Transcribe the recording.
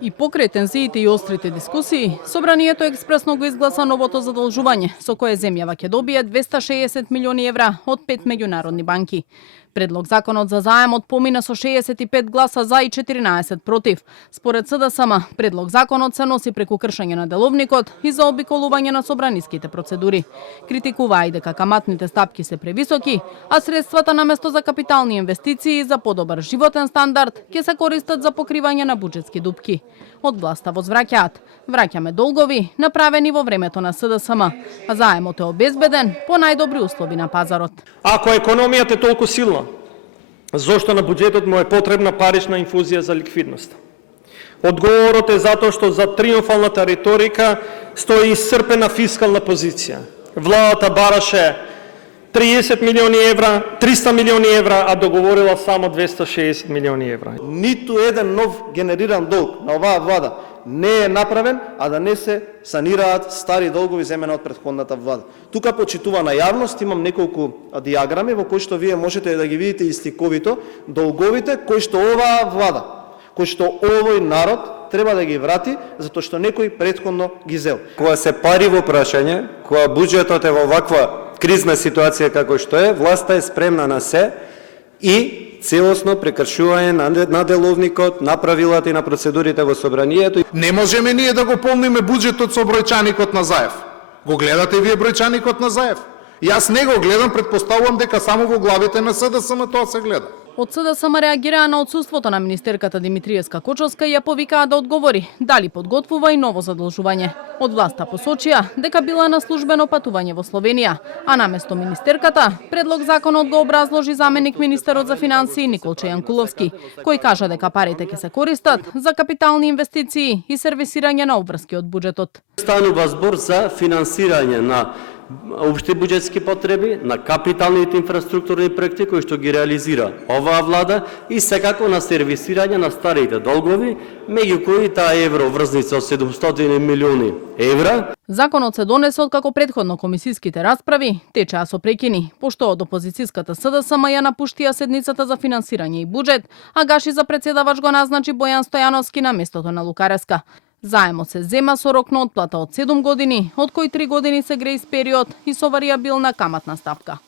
И покрај тензиите и острите дискусии, собранието експресно го изгласа новото задолжување, со кое земјава ќе добие 260 милиони евра од 5 меѓународни банки. Предлог законот за заемот помина со 65 гласа за и 14 против. Според СДСМ, предлог законот се носи преку кршење на деловникот и заобиколување на собраниските процедури. Критикуваа и дека каматните стапки се превисоки, а средствата наместо за капитални инвестиции за подобар животен стандард ќе се користат за покривање на буџетски дупки. Од власта возвраќаат: враќаме долгови направени во времето на СДСМ, а заемот е обезбеден по најдобри услови на пазарот. Ако економијата е толку силна, зошто на буџетот му е потребна парична инфузија за ликвидност? Одговорот е затоа што за триумфалната риторика стои исцрпена фискална позиција. Владата бараше 30 милиони евра, 300 милиони евра, а договорила само 260 милиони евра. Ниту еден нов генериран долг на оваа влада не е направен, а да не се санираат стари долгови земени од претходната влада. Тука почитува на јавност, имам неколку диаграми во кои што вие можете да ги видите истиковито долговите кои што оваа влада, кои што овој народ треба да ги врати затоа што некој претходно ги зел. Кога се пари во прашање, кога буџетот е во ваква кризна ситуација како што е, власта е спремна на се и целосно прекршување на деловникот, на правилата и на процедурите во собранието. Не можеме ние да го полниме буџетот со бројчаникот на Заев. Го гледате вие бројчаникот на Заев? Јас не го гледам, претпоставувам дека само во главите на СДСМ тоа се гледа. Од СДСМ реагираа на отсуството на министерката Димитриевска Кочовска и ја повикаа да одговори дали подготвува и ново задолжување. Од власта посочија дека била на службено патување во Словенија, а наместо министерката, предлог законот го образложи заменик министерот за финансии Николче Јанкуловски, кој кажа дека парите ќе се користат за капитални инвестиции и сервисирање на обврски од буџетот. Станува збор за финансирање на општи буџетски потреби, на капиталните инфраструктурни проекти кои што ги реализира оваа влада и секако на сервисирање на старите долгови, меѓу кои таа евроврзница од 700 милиони евра. Законот се донесе откако претходно комисиските расправи течаа со прекини, пошто од опозицијската СДСМ ја напуштија седницата за финансирање и буџет, а Гаши за председавач го назначи Бојан Стојановски на местото на Лукареска. Заемот се зема со рок на отплата од 7 години, од кои 3 години се грејс период и со варијабилна каматна стапка.